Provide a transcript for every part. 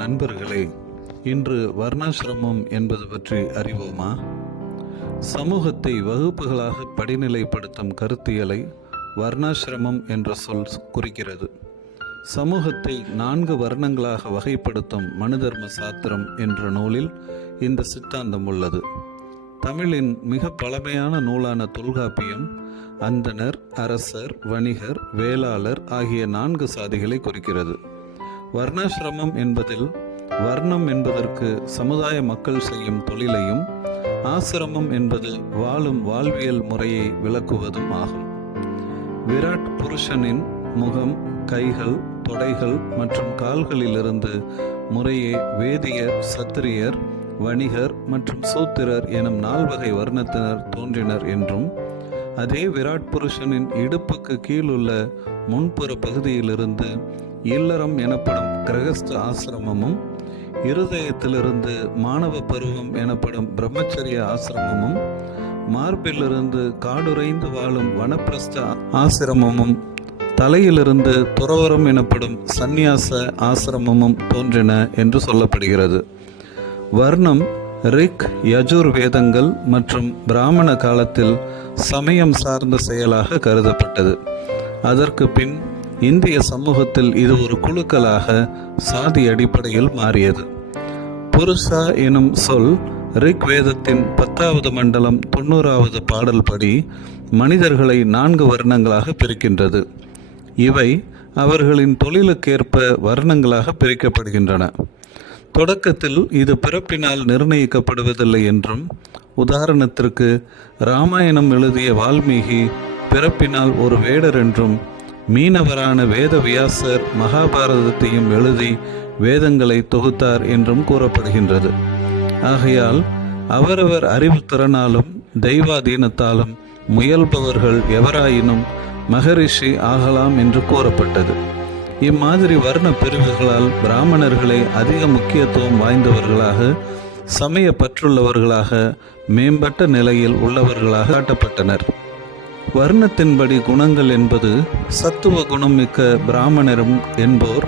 நண்பர்களே, இன்று வர்ணாசிரமம் என்பது பற்றி அறிவோமா? சமூகத்தை வகுப்புகளாக படிநிலைப்படுத்தும் கருத்தியலை வர்ணாசிரமம் என்ற சொல் குறிக்கிறது. சமூகத்தை 4 வர்ணங்களாக வகைப்படுத்தும் மனுதர்ம சாத்திரம் என்ற நூலில் இந்த சித்தாந்தம் உள்ளது. தமிழின் மிக பழமையான நூலான தொல்காப்பியம் அந்தணர், அரசர், வணிகர், வேளாளர் ஆகிய 4 சாதிகளை குறிக்கிறது. வர்ணாசிரமம் என்பதில் வர்ணம் என்பதற்கு சமுதாய மக்கள் செய்யும் தொழிலையும், ஆசிரமம் என்பது வாழும் வாழ்வியல் முறையை விளக்குவதும் ஆகும். விராட் புருஷனின் முகம், கைகள், தொடைகள் மற்றும் கால்களிலிருந்து முறையே வேதியர், சத்திரியர், வணிகர் மற்றும் சூத்திரர் எனும் 4 வகை வர்ணத்தினர் தோன்றினர் என்றும், அதே விராட் புருஷனின் இடுப்புக்கு கீழுள்ள முன்புற பகுதியிலிருந்து இல்லறம் எனப்படும் கிரகஸ்த ஆசிரமமும், இருதயத்திலிருந்து மாணவ பருவம் எனப்படும் பிரம்மச்சரிய ஆசிரமமும், மார்பிலிருந்து காடுரைந்து வாழும் வனப்பிரஸ்த ஆசிரமமும், தலையிலிருந்து துறவரம் எனப்படும் சந்நியாச ஆசிரமமும் தோன்றின என்று சொல்லப்படுகிறது. வர்ணம் ரிக், யஜுர் வேதங்கள் மற்றும் பிராமண காலத்தில் சமயம் சார்ந்த செயலாக கருதப்பட்டது. அதற்கு பின் இந்திய சமூகத்தில் இது ஒரு குழுக்களாக சாதி அடிப்படையில் மாறியது. புருஷா எனும் சொல் ரிக் வேதத்தின் 10வது மண்டலம் 90வது பாடல் படி மனிதர்களை 4 வர்ணங்களாக பிரிக்கின்றது. இவை அவர்களின் தொழிலுக்கேற்ப வர்ணங்களாக பிரிக்கப்படுகின்றன. தொடக்கத்தில் இது பிறப்பினால் நிர்ணயிக்கப்படுவதில்லை என்றும், உதாரணத்திற்கு இராமாயணம் எழுதிய வால்மீகி பிறப்பினால் ஒரு வேடர் என்றும், மீனவரான வேத வியாசர் மகாபாரதத்தையும் எழுதி வேதங்களை தொகுத்தார் என்றும் கூறப்படுகின்றது. ஆகையால் அவரவர் அறிவுத்திறனாலும் தெய்வாதீனத்தாலும் முயல்பவர்கள் எவராயினும் மகரிஷி ஆகலாம் என்று கூறப்பட்டது. இம்மாதிரி வர்ண பிரிவுகளால் பிராமணர்களை அதிக முக்கியத்துவம் வாய்ந்தவர்களாக, சமய பற்றுள்ளவர்களாக, மேம்பட்ட நிலையில் உள்ளவர்களாக காட்டப்பட்டனர். வர்ணத்தின்படி குணங்கள் என்பது சத்துவ குணம் மிக்க பிராமணரும் என்போர்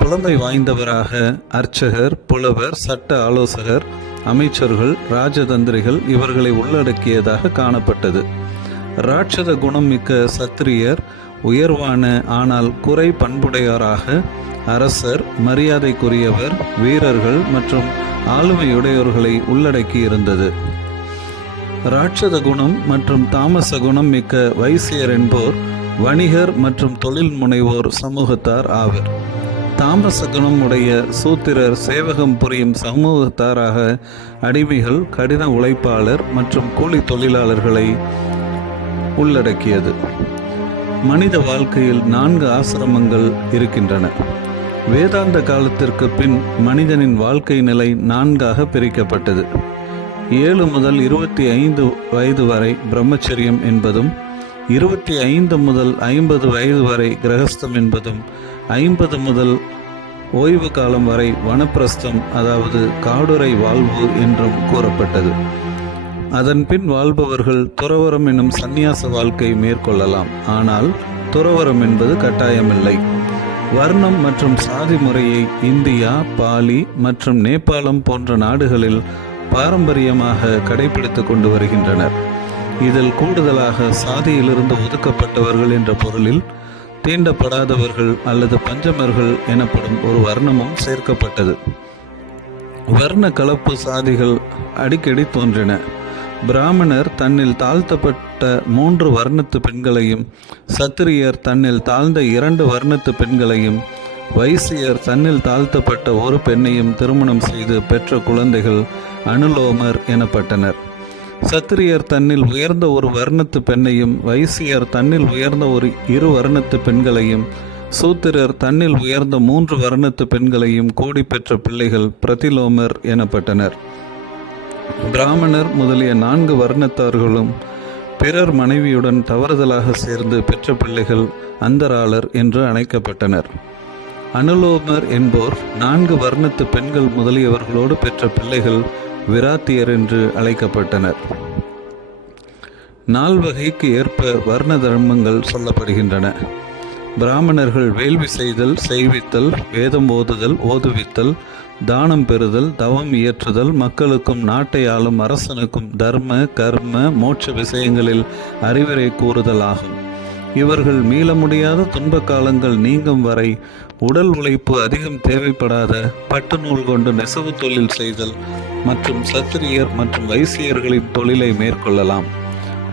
புலமை வாய்ந்தவராக அர்ச்சகர், புலவர், சட்ட ஆலோசகர், அமைச்சர்கள், ராஜதந்திரிகள் இவர்களை உள்ளடக்கியதாக காணப்பட்டது. ராட்சத குணம் மிக்க சத்திரியர் உயர்வான ஆனால் குறை பண்புடையவராக அரசர், மரியாதைக்குரியவர், வீரர்கள் மற்றும் ஆளுமையுடையவர்களை உள்ளடக்கி இருந்தது. ராட்சத குணம் மற்றும் தாமச குணம் மிக்க வைசியர் என்போர் வணிகர் மற்றும் தொழில் முனைவோர் சமூகத்தார் ஆவர். தாமச குணம் உடைய சூத்திரர் சேவகம் புரியும் சமூகத்தாராக அடிமைகள், கடின உழைப்பாளர் மற்றும் கூலி தொழிலாளர்களை உள்ளடக்கியது. மனித வாழ்க்கையில் 4 ஆசிரமங்கள் இருக்கின்றன. வேதாந்த காலத்திற்கு பின் மனிதனின் வாழ்க்கை நிலை 4ஆக பிரிக்கப்பட்டது. 7 முதல் 25 வயது வரை பிரம்மச்சரியம் என்பதும், 25 முதல் 50 வயது வரை கிரகஸ்தம் என்பதும், 50 முதல் ஓய்வு காலம் வரை வனப்பிரஸ்தம் அதாவது காடுரை வாழ்வு என்றும் கூறப்பட்டது. அதன் பின் வாழ்பவர்கள் துறவரம் எனும் சந்நியாச வாழ்க்கை மேற்கொள்ளலாம். ஆனால் துறவரம் என்பது கட்டாயமில்லை. வர்ணம் மற்றும் சாதி முறையை இந்தியா, பாலி மற்றும் நேபாளம் போன்ற நாடுகளில் பாரம்பரியமாக கடைபிடித்து கொண்டு வருகின்றனர். இதில் கூடுதலாக சாதியிலிருந்து ஒதுக்கப்பட்டவர்கள் என்ற பொருளில் தீண்டப்படாதவர்கள் அல்லது பஞ்சமர்கள் எனப்படும் ஒரு வர்ணமும் சேர்க்கப்பட்டது. வர்ண கலப்பு சாதிகள் அடிக்கடி தோன்றின. பிராமணர் தன்னில் தாழ்த்தப்பட்ட 3 வர்ணத்து பெண்களையும், சத்திரியர் தன்னில் தாழ்ந்த 2 வர்ணத்து பெண்களையும், வைசியர் தன்னில் தாழ்த்தப்பட்ட ஒரு பெண்ணையும் திருமணம் செய்து பெற்ற குழந்தைகள் அனுலோமர் எனப்பட்டனர். சத்திரியர் தன்னில் உயர்ந்த ஒரு வர்ணத்து பெண்ணையும், வைசியர் தன்னில் உயர்ந்த ஒரு 2 வர்ணத்து பெண்களையும், சூத்திரர் தன்னில் உயர்ந்த 3 வர்ணத்து பெண்களையும் கூடி பெற்ற பிள்ளைகள் பிரதிலோமர் எனப்பட்டனர். பிராமணர் முதலிய 4 வர்ணத்தார்களும் பிறர் மனைவியுடன் தவறுதலாக சேர்ந்து பெற்ற பிள்ளைகள் அந்தராளர் என்று அழைக்கப்பட்டனர். அனுலோமர் என்போர் 4 வர்ணத்து பெண்கள் முதலியவர்களோடு பெற்ற பிள்ளைகள் விராத்தியர் என்று அழைக்கப்பட்டனர். 4 வகைக்கு ஏற்ப வர்ண தர்மங்கள் சொல்லப்படுகின்றன. பிராமணர்கள் வேள்வி செய்தல், செய்வித்தல், வேதம் ஓதுதல், ஓதுவித்தல், தானம் பெறுதல், தவம் இயற்றுதல், மக்களுக்கும் நாட்டை ஆளும் அரசனுக்கும் தர்ம, கர்ம, மோட்ச விஷயங்களில் அறிவுரை கூறுதல் ஆகும். இவர்கள் மீள முடியாத துன்ப காலங்கள் நீங்கும் வரை உடல் உழைப்பு அதிகம் தேவைப்படாத பட்டு நூல் கொண்டு நெசவு தொழில் செய்தல் மற்றும் சத்திரியர் மற்றும் வைசியர்களின் தொழிலை மேற்கொள்ளலாம்.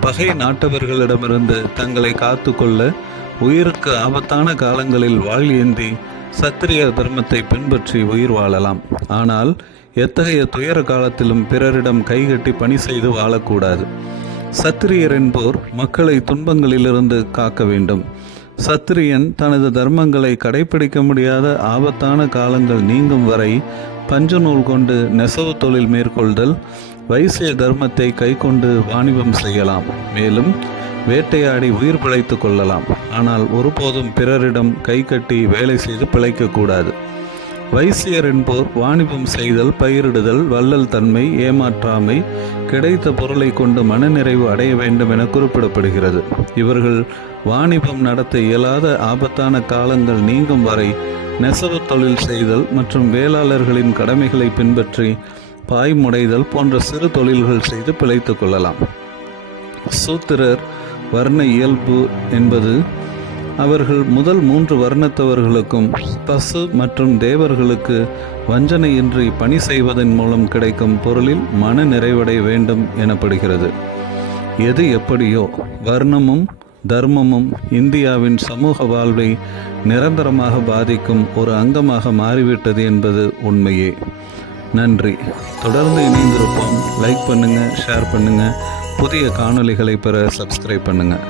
பகை நாட்டவர்களிடமிருந்து தங்களை காத்து கொள்ள உயிருக்கு ஆபத்தான காலங்களில் வாழ் ஏந்தி சத்திரிய தர்மத்தை பின்பற்றி உயிர் வாழலாம். ஆனால் எத்தகைய துயர காலத்திலும் பிறரிடம் கைகட்டி பணி செய்து வாழக்கூடாது. சத்திரியர் என்போர் மக்களை துன்பங்களிலிருந்து காக்க வேண்டும். சத்திரியன் தனது தர்மங்களை கடைபிடிக்க முடியாத ஆபத்தான காலங்கள் நீங்கும் வரை பஞ்சு நூல் கொண்டு நெசவு தொழில் மேற்கொள்தல், வைசிய தர்மத்தை கைக்கொண்டு வாணிபம் செய்யலாம். மேலும் வேட்டையாடி உயிர் பிழைத்து கொள்ளலாம். ஆனால் ஒருபோதும் பிறரிடம் கை கட்டி வேலை செய்து பிழைக்கக்கூடாது. வைசியர் என்போர் வாணிபம் செய்தல், பயிரிடுதல், வள்ளல் தன்மை, ஏமாற்றாமை, கிடைத்த பொருளை கொண்டு மனநிறைவு அடைய வேண்டும் என குறிப்பிடப்படுகிறது. இவர்கள் வாணிபம் நடத்த இயலாத ஆபத்தான காலங்கள் நீங்கும் வரை நெசவு தொழில் செய்தல் மற்றும் வேளாளர்களின் கடமைகளை பின்பற்றி பாய் முடைதல் போன்ற சிறு தொழில்கள் செய்து பிழைத்து கொள்ளலாம். சூத்திரர் வர்ண இயல்பு என்பது அவர்கள் முதல் 3 வர்ணத்தவர்களுக்கும் பசு மற்றும் தேவர்களுக்கு வஞ்சனையின்றி பணி செய்வதன் மூலம் கிடைக்கும் பொருளில் மன நிறைவடைய வேண்டும் எனப்படுகிறது. எது எப்படியோ வர்ணமும் தர்மமும் இந்தியாவின் சமூக வாழ்வை நிரந்தரமாக பாதிக்கும் ஒரு அங்கமாக மாறிவிட்டது என்பது உண்மையே. நன்றி. தொடர்ந்து இணைந்திருப்போம். லைக் பண்ணுங்கள், ஷேர் பண்ணுங்கள். புதிய காணொளிகளை பெற சப்ஸ்கிரைப் பண்ணுங்கள்.